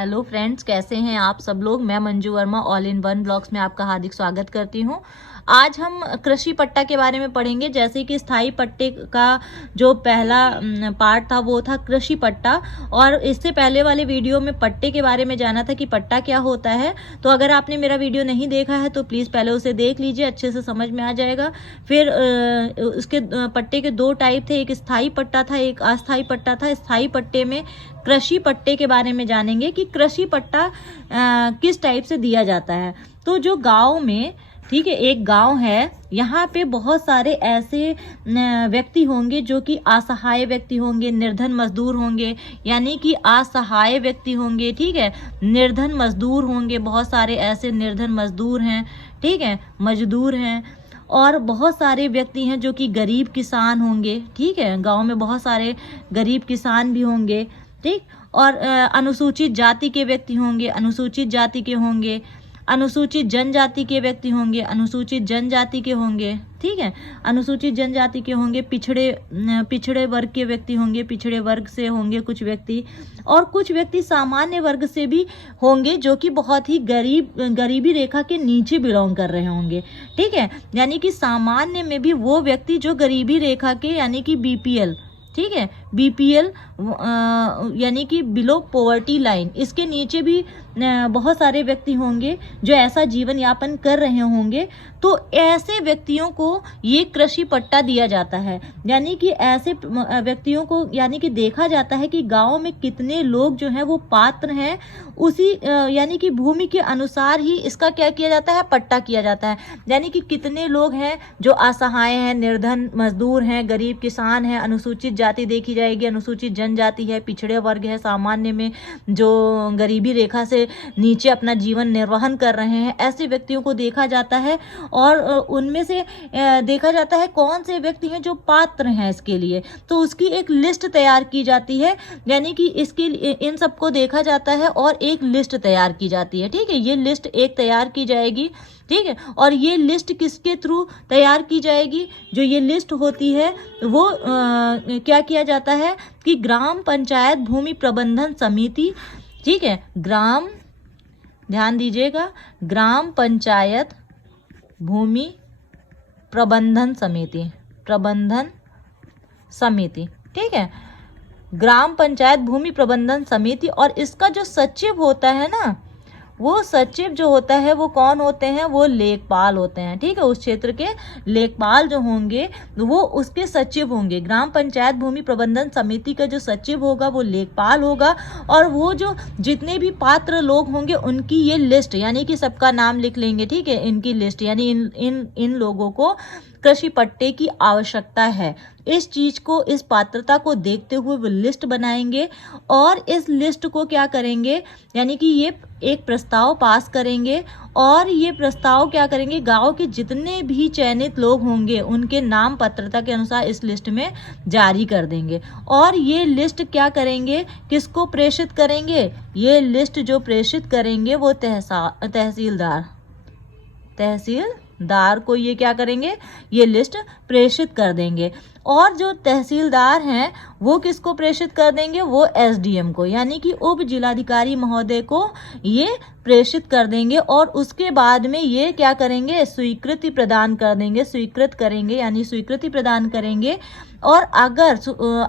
Hello friends, कैसे हैं आप सब लोग। मैं Manju Verma all in one blogs में आपका हार्दिक स्वागत करती हूं। आज हम कृषि पट्टा के बारे में पढ़ेंगे। जैसे कि स्थायी पट्टे का जो पहला पार्ट था वो था कृषि पट्टा, और इससे पहले वाले वीडियो में पट्टे के बारे में जाना था कि पट्टा क्या होता है। तो अगर आपने मेरा वीडियो नहीं देखा है तो प्लीज़ पहले उसे देख लीजिए, अच्छे से समझ में आ जाएगा। फिर उसके पट्टे के दो टाइप थे, एक स्थायी पट्टा था, एक अस्थायी पट्टा था। स्थायी पट्टे में कृषि पट्टे के बारे में जानेंगे कि कृषि पट्टा किस टाइप से दिया जाता है। तो जो गांव में, ठीक है, एक गांव है, यहाँ पे बहुत सारे ऐसे व्यक्ति होंगे जो कि असहाय व्यक्ति होंगे, निर्धन मजदूर होंगे, यानी कि असहाय व्यक्ति होंगे, ठीक है, निर्धन मजदूर होंगे। बहुत सारे ऐसे निर्धन मजदूर हैं, ठीक है, मजदूर हैं। और बहुत सारे व्यक्ति हैं जो कि गरीब किसान होंगे, ठीक है, गांव में बहुत सारे गरीब किसान भी होंगे, ठीक। और अनुसूचित जाति के व्यक्ति होंगे, अनुसूचित जाति के होंगे, अनुसूचित जनजाति के व्यक्ति होंगे, अनुसूचित जनजाति के होंगे, ठीक है, अनुसूचित जनजाति के होंगे, पिछड़े वर्ग के व्यक्ति होंगे, पिछड़े वर्ग से होंगे कुछ व्यक्ति, और कुछ व्यक्ति सामान्य वर्ग से भी होंगे जो कि बहुत ही गरीबी रेखा के नीचे बिलोंग कर रहे होंगे, ठीक है। यानी कि सामान्य में भी वो व्यक्ति जो गरीबी रेखा के, यानी कि बीपीएल, ठीक है, बीपीएल यानी कि बिलो पॉवर्टी लाइन, इसके नीचे भी बहुत सारे व्यक्ति होंगे जो ऐसा जीवन यापन कर रहे होंगे। तो ऐसे व्यक्तियों को ये कृषि पट्टा दिया जाता है। यानी कि ऐसे व्यक्तियों को, यानी कि देखा जाता है कि गांव में कितने लोग जो हैं वो पात्र हैं, उसी यानी कि भूमि के अनुसार ही इसका क्या किया जाता है, पट्टा किया जाता है। यानी कि कितने लोग हैं जो असहाय हैं, निर्धन मजदूर हैं, गरीब किसान हैं, अनुसूचित जाति देखी जाएगी, अनुसूचित जनजाति है, पिछड़े वर्ग है, सामान्य में जो गरीबी रेखा से नीचे अपना जीवन निर्वहन कर रहे हैं, ऐसे व्यक्तियों को देखा जाता है। और उनमें से देखा जाता है कौन से व्यक्ति हैं जो पात्र हैं इसके लिए, तो उसकी एक लिस्ट तैयार की जाती है। यानी कि इसके इन सबको देखा जाता है और एक लिस्ट तैयार की जाती है, ठीक है। ये लिस्ट एक तैयार की जाएगी, ठीक है। और ये लिस्ट किसके थ्रू तैयार की जाएगी, जो ये लिस्ट होती है वो क्या किया जाता है कि ग्राम पंचायत भूमि प्रबंधन समिति, ठीक है, ध्यान दीजिएगा, ग्राम पंचायत भूमि प्रबंधन समिति, ठीक है, ग्राम पंचायत भूमि प्रबंधन समिति। और इसका जो सचिव होता है ना, वो सचिव जो होता है वो कौन होते हैं, वो लेखपाल होते हैं, ठीक है। उस क्षेत्र के लेखपाल जो होंगे वो उसके सचिव होंगे। ग्राम पंचायत भूमि प्रबंधन समिति का जो सचिव होगा वो लेखपाल होगा। और वो जो जितने भी पात्र लोग होंगे उनकी ये लिस्ट, यानी कि सबका नाम लिख लेंगे, ठीक है, इनकी लिस्ट, यानी इन लोगों को कृषि पट्टे की आवश्यकता है। इस चीज को, इस पात्रता को देखते हुए वो लिस्ट बनाएंगे और इस लिस्ट को क्या करेंगे, यानी कि ये एक प्रस्ताव पास करेंगे। और ये प्रस्ताव क्या करेंगे, गांव के जितने भी चयनित लोग होंगे उनके नाम पात्रता के अनुसार इस लिस्ट में जारी कर देंगे। और ये लिस्ट क्या करेंगे, किसको प्रेषित करेंगे, ये लिस्ट जो प्रेषित करेंगे वो तहसीलदार को ये क्या करेंगे, ये लिस्ट प्रेषित कर देंगे। और जो तहसीलदार हैं वो किसको प्रेषित कर देंगे, वो एसडीएम को, यानी कि उप जिलाधिकारी महोदय को ये प्रेषित कर देंगे। और उसके बाद में ये क्या करेंगे, स्वीकृति प्रदान कर देंगे, स्वीकृत करेंगे, यानी स्वीकृति प्रदान करेंगे। और अगर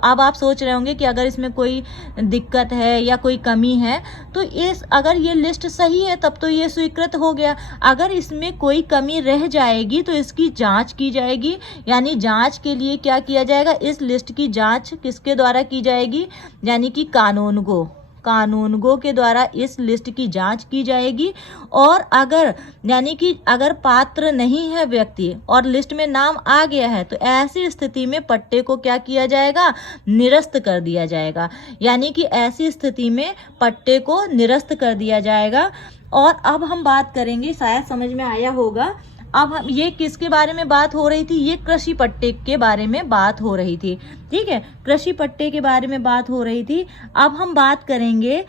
अब आप सोच रहे होंगे कि अगर इसमें कोई दिक्कत है या कोई कमी है, तो अगर ये लिस्ट सही है तब तो ये स्वीकृत हो गया। अगर इसमें कोई कमी रह जाएगी तो इसकी जांच की जाएगी। यानी जांच के लिए क्या किया जाएगा, इस लिस्ट की जांच किसके द्वारा की जाएगी, यानी कि कानूनगो के द्वारा इस लिस्ट की जांच की जाएगी। और अगर, यानी कि अगर पात्र नहीं है व्यक्ति और लिस्ट में नाम आ गया है, तो ऐसी स्थिति में पट्टे को क्या किया जाएगा, निरस्त कर दिया जाएगा। यानी कि ऐसी स्थिति में पट्टे को निरस्त कर दिया जाएगा। और अब हम बात करेंगे, शायद समझ में आया होगा, अब हम ये किसके बारे में बात हो रही थी, ये कृषि पट्टे के बारे में बात हो रही थी, ठीक है, कृषि पट्टे के बारे में बात हो रही थी। अब हम बात करेंगे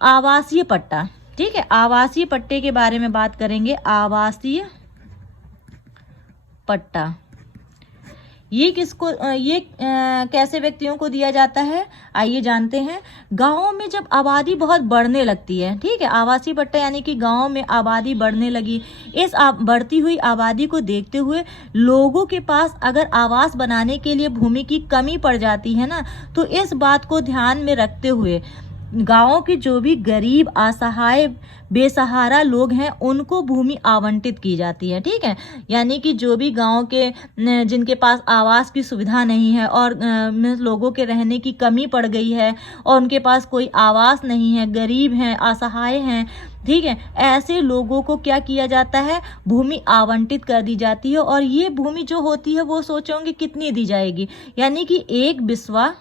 आवासीय पट्टा, ठीक है, आवासीय पट्टे के बारे में बात करेंगे। आवासीय पट्टा ये कैसे व्यक्तियों को दिया जाता है, आइए जानते हैं। गांवों में जब आबादी बहुत बढ़ने लगती है, ठीक है, आवासीय पट्टा यानी कि गांव में आबादी बढ़ने लगी। इस बढ़ती हुई आबादी को देखते हुए लोगों के पास अगर आवास बनाने के लिए भूमि की कमी पड़ जाती है ना, तो इस बात को ध्यान में रखते हुए गांवों के जो भी गरीब, असहाय, बेसहारा लोग हैं उनको भूमि आवंटित की जाती है, ठीक है। यानी कि जो भी गांव के जिनके पास आवास की सुविधा नहीं है और लोगों के रहने की कमी पड़ गई है और उनके पास कोई आवास नहीं है, गरीब हैं, असहाय हैं, ठीक है, ऐसे लोगों को क्या किया जाता है, भूमि आवंटित कर दी जाती है। और ये भूमि जो होती है वो सोचोगे कितनी दी जाएगी, यानी कि 1 बिस्वा,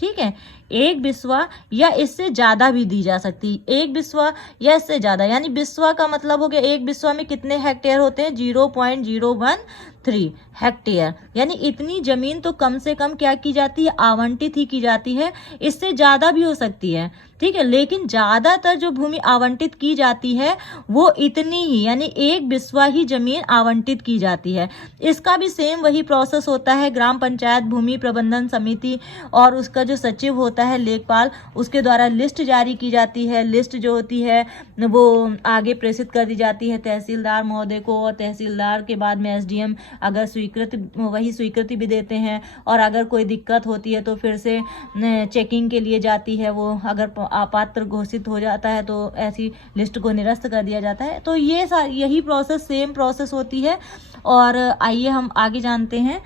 ठीक है, 1 बिस्वा या इससे ज्यादा भी दी जा सकती है। 1 बिस्वा या इससे ज्यादा, यानी बिस्वा का मतलब हो गया 1 बिस्वा में कितने हेक्टेयर होते हैं, 0.013 हेक्टेयर। यानी इतनी जमीन तो कम से कम क्या की जाती है, आवंटित ही की जाती है। इससे ज्यादा भी हो सकती है, ठीक है, लेकिन ज्यादातर जो भूमि आवंटित की जाती है वो इतनी ही, यानी 1 बिस्वा ही जमीन आवंटित की जाती है। इसका भी सेम वही प्रोसेस होता है। ग्राम पंचायत भूमि प्रबंधन समिति और उसका जो सचिव होता है, लेखपाल, उसके द्वारा लिस्ट जारी की जाती है। लिस्ट जो होती है वो आगे प्रेषित कर दी जाती है तहसीलदार महोदय को, और तहसीलदार के बाद में SDM अगर स्वीकृति भी देते हैं। और अगर कोई दिक्कत होती है तो फिर से चेकिंग के लिए जाती है वो, अगर अपात्र घोषित हो जाता है तो ऐसी लिस्ट को निरस्त कर दिया जाता है। तो ये यही प्रोसेस, सेम प्रोसेस होती है। और आइए हम आगे जानते हैं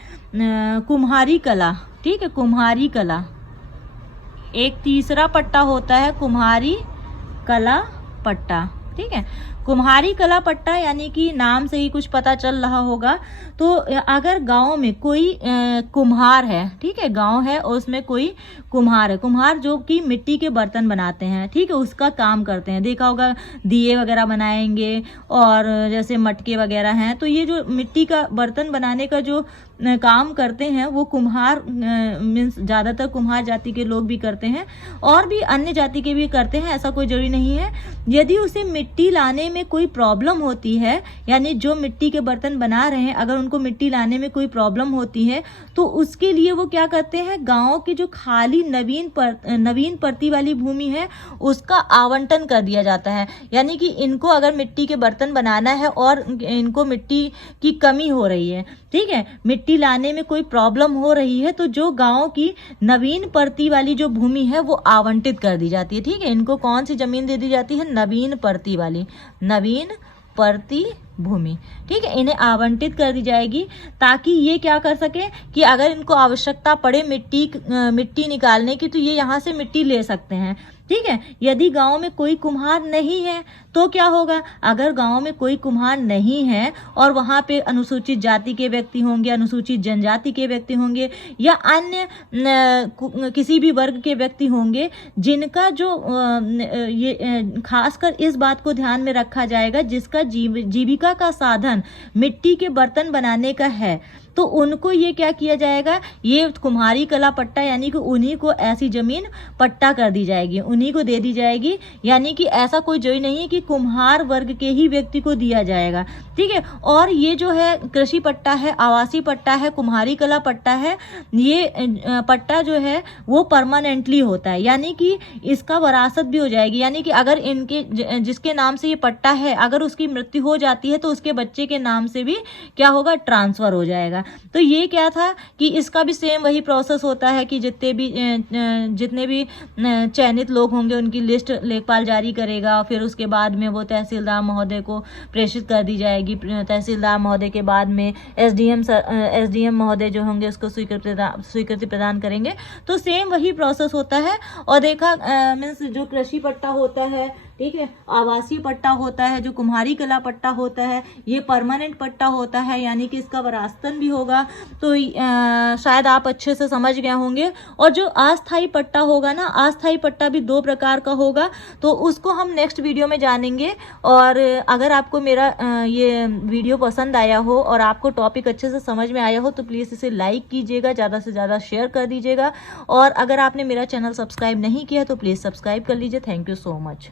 कुम्हारी कला, ठीक है, कुम्हारी कला एक तीसरा पट्टा होता है, कुम्हारी कला पट्टा, ठीक है। कुम्हारी कला पट्टा यानी कि नाम से ही कुछ पता चल रहा होगा। तो अगर गांव में कोई कुम्हार है, ठीक है, गांव है और उसमें कोई कुम्हार है, कुम्हार जो कि मिट्टी के बर्तन बनाते हैं, ठीक है, उसका काम करते हैं। देखा होगा दिए वगैरह बनाएंगे और जैसे मटके वगैरह हैं। तो ये जो मिट्टी का बर्तन बनाने का जो काम करते हैं वो कुम्हार मीन्स ज़्यादातर कुम्हार जाति के लोग भी करते हैं, और भी अन्य जाति के भी करते हैं, ऐसा कोई जरूरी नहीं है। यदि उसे मिट्टी लाने में कोई प्रॉब्लम होती है, यानी जो मिट्टी के बर्तन बना रहे हैं अगर उनको मिट्टी लाने में कोई प्रॉब्लम होती है तो उसके लिए वो क्या करते हैं, गांव की जो खाली नवीन परती वाली भूमि है उसका आवंटन कर दिया जाता है। यानी कि इनको अगर मिट्टी के बर्तन बनाना है और इनको मिट्टी की कमी हो रही है, ठीक है, मिट्टी लाने में कोई प्रॉब्लम हो रही है, तो जो गांव की नवीन परती वाली जो भूमि है वो आवंटित कर दी जाती है, ठीक है। इनको कौन सी जमीन दे दी जाती है, नवीन परती वाली, नवीन परती भूमि, ठीक है, इन्हें आवंटित कर दी जाएगी ताकि ये क्या कर सके कि अगर इनको आवश्यकता पड़े मिट्टी निकालने की तो ये यहाँ से मिट्टी ले सकते हैं, ठीक है। यदि गांव में कोई कुम्हार नहीं है तो क्या होगा, अगर गांव में कोई कुम्हार नहीं है और वहां पे अनुसूचित जाति के व्यक्ति होंगे, अनुसूचित जनजाति के व्यक्ति होंगे या अन्य किसी भी वर्ग के व्यक्ति होंगे जिनका जो ये खासकर इस बात को ध्यान में रखा जाएगा जिसका जीविका का साधन मिट्टी के बर्तन बनाने का है, तो उनको ये क्या किया जाएगा, ये कुम्हारी कला पट्टा यानी कि उन्हीं को ऐसी जमीन पट्टा कर दी जाएगी, उन्हीं को दे दी जाएगी। यानी कि ऐसा कोई जरूरी नहीं है कि कुम्हार वर्ग के ही व्यक्ति को दिया जाएगा, ठीक है। और ये जो है कृषि पट्टा है, आवासीय पट्टा है, कुम्हारी कला पट्टा है, ये पट्टा जो है वो परमानेंटली होता है, यानी कि इसका वरासत भी हो जाएगी। यानी कि अगर इनके जिसके नाम से ये पट्टा है अगर उसकी मृत्यु हो जाती है तो उसके बच्चे के नाम से भी क्या होगा, ट्रांसफर हो जाएगा। तो ये क्या था कि इसका भी सेम वही प्रोसेस होता है कि जितने भी चयनित लोग होंगे उनकी लिस्ट लेखपाल जारी करेगा, फिर उसके बाद में वो तहसीलदार महोदय को प्रेषित कर दी जाएगी। तहसीलदार महोदय के बाद में SDM महोदय जो होंगे उसको स्वीकृति प्रदान करेंगे। तो सेम वही प्रोसेस होता है। और देखा मीन्स जो कृषि पट्टा होता है, ठीक है, आवासीय पट्टा होता है, जो कुम्हारी कला पट्टा होता है ये परमानेंट पट्टा होता है, यानी कि इसका वरासतन भी होगा। तो शायद आप अच्छे से समझ गए होंगे। और जो अस्थाई पट्टा होगा ना, अस्थाई पट्टा भी 2 प्रकार का होगा, तो उसको हम नेक्स्ट वीडियो में जानेंगे। और अगर आपको मेरा ये वीडियो पसंद आया हो और आपको टॉपिक अच्छे से समझ में आया हो तो प्लीज़ इसे लाइक कीजिएगा, ज़्यादा से ज़्यादा शेयर कर दीजिएगा। और अगर आपने मेरा चैनल सब्सक्राइब नहीं किया तो प्लीज़ सब्सक्राइब कर लीजिए। Thank you so much.